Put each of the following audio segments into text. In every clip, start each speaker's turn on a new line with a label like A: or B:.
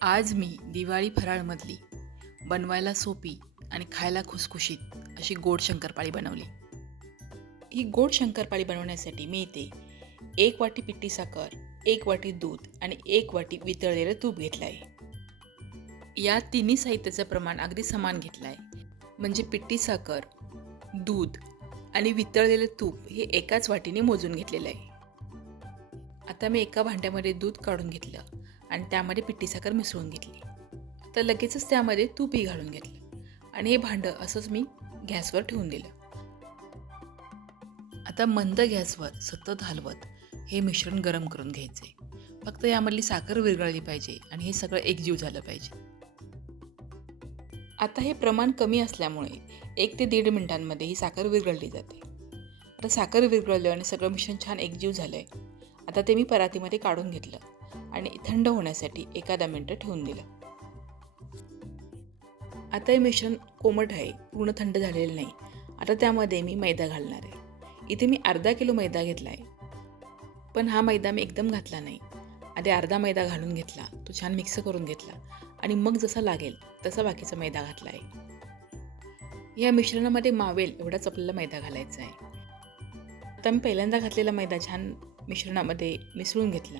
A: आज मी दिवाळी फराळमधली बनवायला सोपी आणि खायला खुसखुशीत अशी गोड शंकरपाळी बनवली. ही गोड शंकरपाळी बनवण्यासाठी मी इथे एक वाटी पिठी साखर एक वाटी दूध आणि एक वाटी वितळलेलं तूप घेतलं आहे या तिन्ही साहित्याचं प्रमाण अगदी समान घेतलं आहे म्हणजे पिठी साखर दूध आणि वितळलेलं तूप हे एकाच वाटीने मोजून घेतलेलं आहे. आता मी एका भांड्यामध्ये दूध काढून घेतलं. आणि त्यामध्ये पिठी साखर मिसळून घेतली. तर लगेचच त्यामध्ये तूपही घालून घेतलं. आणि हे भांडं असंच मी गॅसवर ठेवून दिलं. आता मंद गॅसवर सतत हलवत हे मिश्रण गरम करून घ्यायचे. फक्त यामधली साखर विरघळली पाहिजे आणि हे सगळं एकजीव झालं पाहिजे. आता हे प्रमाण कमी असल्यामुळे एक ते दीड मिनिटांमध्ये ही साखर विरघळली जाते. आता साखर विरघळलं आणि सगळं मिश्रण छान एकजीव झालं आहे आता ते मी परातीमध्ये काढून घेतलं. आणि थंड होण्यासाठी एका दहा मिनटं ठेवून दिलं. आता हे मिश्रण कोमट आहे पूर्ण थंड झालेलं नाही. आता त्यामध्ये मी मैदा घालणार आहे. इथे मी अर्धा किलो मैदा घेतला आहे पण हा मैदा मी एकदम घातला नाही. आधी अर्धा मैदा घालून घेतला तो छान मिक्स करून घेतला आणि मग जसा लागेल तसा बाकीचा मैदा घातला आहे. या मिश्रणामध्ये मावेल एवढाच आपल्याला मैदा घालायचा आहे. आता मी पहिल्यांदा घातलेला मैदा छान मिश्रणामध्ये मिसळून घेतला.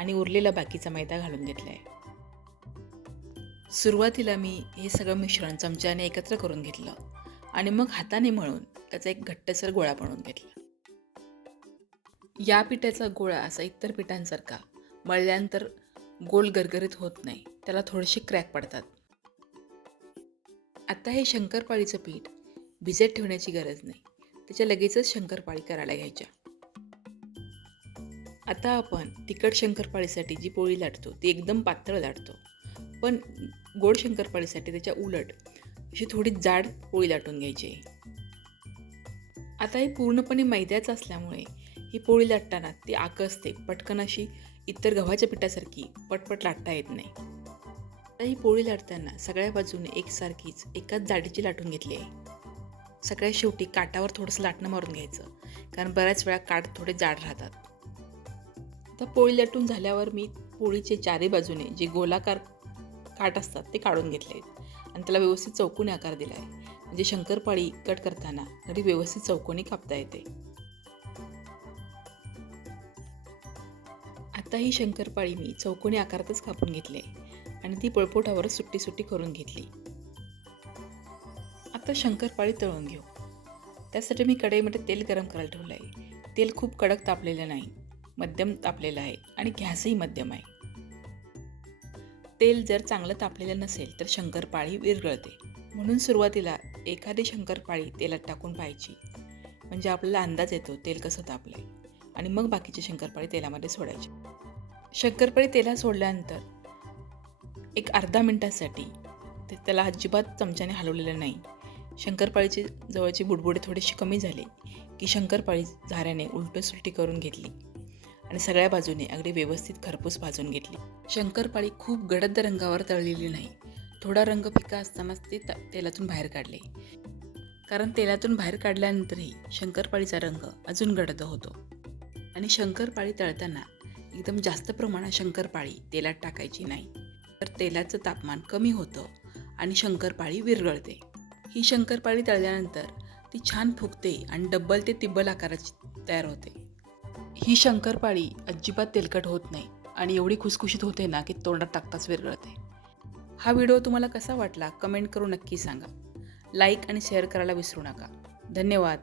A: आणि उरलेला बाकीचा मैदा घालून घेतला आहे सुरुवातीला मी हे सगळं मिश्रण चमच्याने एकत्र करून घेतलं आणि मग हाताने मळून त्याचा एक घट्टसर गोळा बनवून घेतला. या पिठाचा गोळा असा इतर पिठांसारखा मळल्यानंतर गोल गरगरीत होत नाही त्याला थोडेसे क्रॅक पडतात. आता हे शंकरपाळीचं पीठ भिजत ठेवण्याची गरज नाही त्याच्या लगेचच शंकरपाळी करायला घ्यायच्या. आता आपण तिखट शंकरपाळीसाठी जी पोळी लाटतो ती एकदम पातळ लाटतो. पण गोड शंकरपाळीसाठी त्याच्या उलट अशी थोडी जाड पोळी लाटून घ्यायची आहे. आता हे पूर्णपणे मैद्याचं असल्यामुळे ही पोळी लाटताना ती आकसते पटकन अशी इतर गव्हाच्या पिठासारखी पटपट लाटता येत नाही. आता ही पोळी लाटताना सगळ्या बाजूने एकसारखीच एकाच जाडीची लाटून घेतली आहे. सगळ्या शेवटी काटावर थोडंसं लाटणं मारून घ्यायचं कारण बऱ्याच वेळा काठ थोडे जाड राहतात. आता पोळी लाटून झाल्यावर मी पोळीचे चारी बाजूने जे गोलाकार काठ असतात ते काढून घेतले आहेत. आणि त्याला व्यवस्थित चौकोनी आकार दिला आहे. म्हणजे शंकरपाळी कट करताना तरी व्यवस्थित चौकोनी कापता येते. आता ही शंकरपाळी मी चौकोनी आकारातच कापून घेतली आणि ती पळपोटावरच सुट्टी सुट्टी करून घेतली. आता शंकरपाळी तळून घेऊ. त्यासाठी मी कढईमध्ये तेल गरम करायला ठेवलं आहे तेल खूप कडक तापलेलं नाही. मध्यम तापलेलं आहे आणि गॅसही मध्यम आहे. तेल जर चांगलं तापलेलं नसेल तर शंकरपाळी विरगळते म्हणून सुरुवातीला एखादी शंकरपाळी तेलात टाकून पाहायची. म्हणजे आपल्याला अंदाज येतो तेल कसं तापलं आहे आणि मग बाकीची शंकरपाळी तेलामध्ये सोडायची. शंकरपाळी तेलात सोडल्यानंतर एक अर्धा मिनटासाठी ते त्याला अजिबात चमच्याने हलवलेलं नाही. शंकरपाळीची जवळची बुडबुडे थोडेसे कमी झाले की शंकरपाळी झाऱ्याने उलटं सुलटी करून घेतली. आणि सगळ्या बाजूने अगदी व्यवस्थित खरपूस भाजून घेतली. शंकरपाळी खूप गडद रंगावर तळलेली नाही. थोडा रंग फिका असतानाच ते त तेलातून बाहेर काढले. कारण तेलातून बाहेर काढल्यानंतरही शंकरपाळीचा रंग अजून गडद होतो. आणि शंकरपाळी तळताना एकदम जास्त प्रमाणात शंकरपाळी तेलात टाकायची नाही. तर तेलाचं तापमान कमी होतं आणि शंकरपाळी विरगळते ही शंकरपाळी तळल्यानंतर ती छान फुगते आणि डब्बल ते तिब्बल आकाराची तयार होते. ही शंकरपाळी अजिबात तेलकट होत नाही आणि एवढी खुसखुशीत होते ना की तोंडात टाकताच विरगळते. हा व्हिडिओ तुम्हाला कसा वाटला कमेंट करून नक्की सांगा. लाईक आणि शेअर करायला विसरू नका. धन्यवाद.